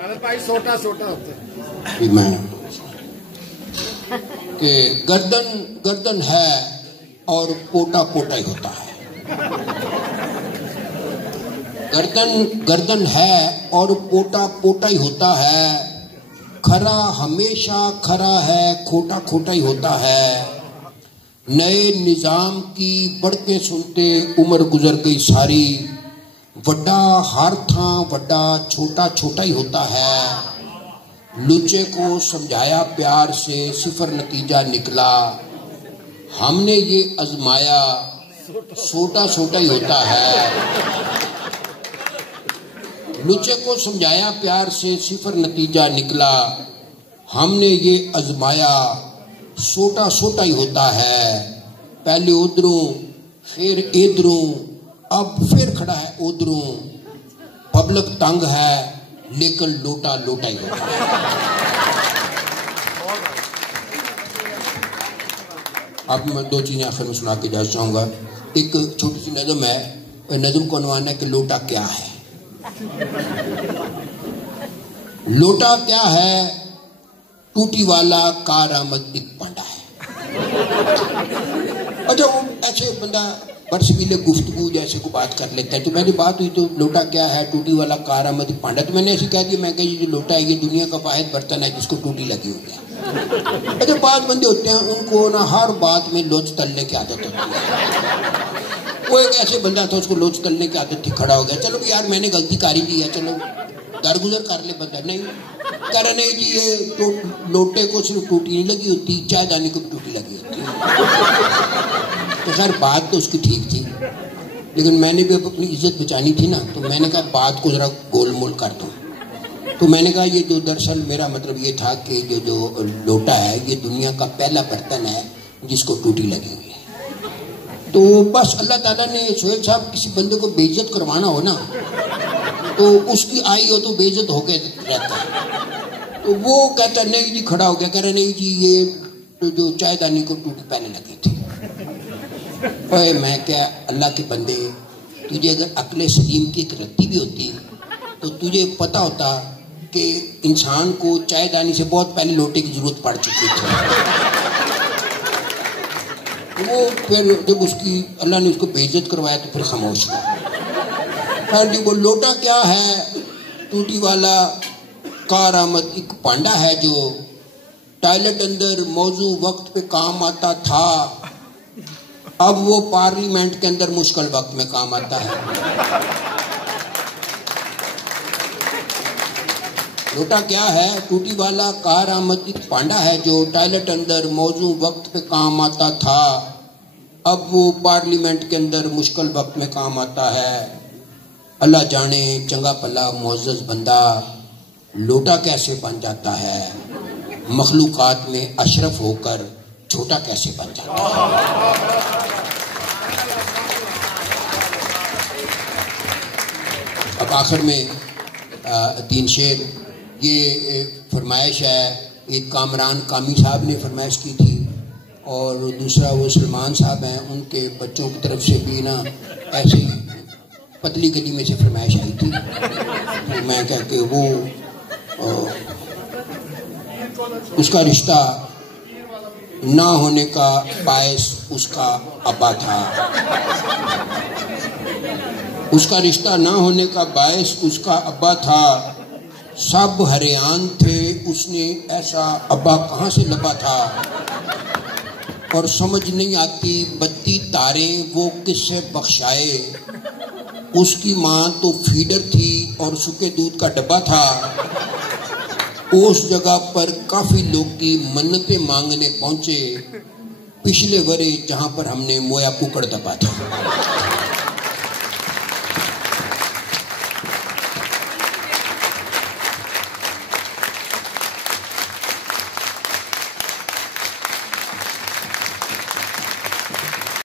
भाई छोटा छोटा होता है मैं कि गर्दन गर्दन है और पोटा पोटा ही होता है। गर्दन गर्दन है और पोटा पोटा ही होता है। खरा हमेशा खरा है, खोटा खोटा ही होता है। नए निजाम की बढ़के सुनते उम्र गुजर गई सारी। वड्डा हार था वड्डा, छोटा छोटा ही होता है। लुच्चे को समझाया प्यार से, सिफर नतीजा निकला। हमने ये आजमाया, छोटा छोटा ही होता है। लुच्चे को समझाया प्यार से, सिफर नतीजा निकला। हमने ये आजमाया, छोटा छोटा ही होता है। पहले उधरों फिर इधरों, अब फिर खड़ा है उधरों। पब्लिक तंग है लेकिन लोटा लोटा ही होता है। अब मैं दो चीजें आखिर में सुना के जा चाहूंगा। एक छोटी सी नज़म है, नज़म को अनुमान है कि लोटा क्या है। लोटा क्या है? टूटी वाला कारआमद एक पांडा है। अच्छा, वो ऐसे बंदा बरसगीले गुफ्तगू जैसे को बात कर लेता है। तो मेरी बात हुई तो लोटा क्या है? टूटी वाला कारआमद एक पांडा। तो मैंने ऐसे कह दिया, मैं कहा ये जो लोटा है ये दुनिया का वाहिद बर्तन है जिसको टूटी लगी हुई है। अच्छा, बात बंदे होते हैं उनको ना हर बात में लोच तलने की आदत होती है। वो एक ऐसे बंदा था, उसको लोच तलने की आदत थी, खड़ा हो गया। चलो यार मैंने गलती करी दी है, चलो दरगुजर कर ले बंदा। नहीं कह रहे, नहीं जी ये तो लोटे को सिर्फ टूटी नहीं लगी होती, चायदानी को भी टूटी लगी होती है। तो खैर बात तो उसकी ठीक थी, लेकिन मैंने भी अपनी इज्जत बचानी थी ना, तो मैंने कहा बात को जरा गोलमोल कर दूं। तो मैंने कहा ये जो दरअसल मेरा मतलब ये था कि जो लोटा है ये दुनिया का पहला बर्तन है जिसको टूटी लगी हुई है। तो बस अल्लाह ताला ने, सोहेल साहब किसी बंदे को बेइज्जत करवाना हो ना तो उसकी आई हो तो बेइज्जत होके रहता है। तो वो कहता नहीं जी, खड़ा हो गया, कह रहे नहीं जी ये जो चायदानी को टूटी पहले लगी थी। ओए मैं क्या, अल्लाह के बंदे, तुझे अगर अक्ल सलीम की एक रत्ती भी होती तो तुझे पता होता कि इंसान को चायदानी से बहुत पहले लोटे की जरूरत पड़ चुकी थी। वो फिर जब उसकी अल्लाह ने उसको बेइज्जत करवाया तो फिर खामोश हुआ। जी वो लोटा क्या है? टूटी वाला कारआमद एक पांडा है जो टॉयलेट अंदर मौजू वक्त पे काम आता था, अब वो पार्लियामेंट के अंदर मुश्किल वक्त में काम आता है। लोटा क्या है? टूटी वाला कारआमद एक पांडा है जो टॉयलेट अंदर मौजू वक्त पे काम आता था, अब वो पार्लियामेंट के अंदर मुश्किल वक्त में काम आता है। अल्लाह जाने चंगा भला मुअज़्ज़ज़ बंदा लोटा कैसे बन जाता है, मखलूकात में अशरफ होकर छोटा कैसे बन जाता है। अब आखिर में 3 शेर, ये फरमाइश है, एक कामरान कामी साहब ने फरमाइश की थी और दूसरा वो सलमान साहब हैं, उनके बच्चों की तरफ से भी ना ऐसे ही पतली गली में से फरमाइश आई थी। तो मैं कह के वो उसका रिश्ता ना होने का बायस उसका अब्बा था। उसका रिश्ता ना होने का बायस उसका अब्बा था। सब हरियान थे, उसने ऐसा अब्बा कहाँ से लबा था। और समझ नहीं आती बत्ती तारे वो किससे बख्शाए। उसकी माँ तो फीडर थी और सूखे दूध का डब्बा था। उस जगह पर काफी लोग की मन्नतें मांगने पहुंचे, पिछले वरे जहां पर हमने मोया कुकड़ दबा था।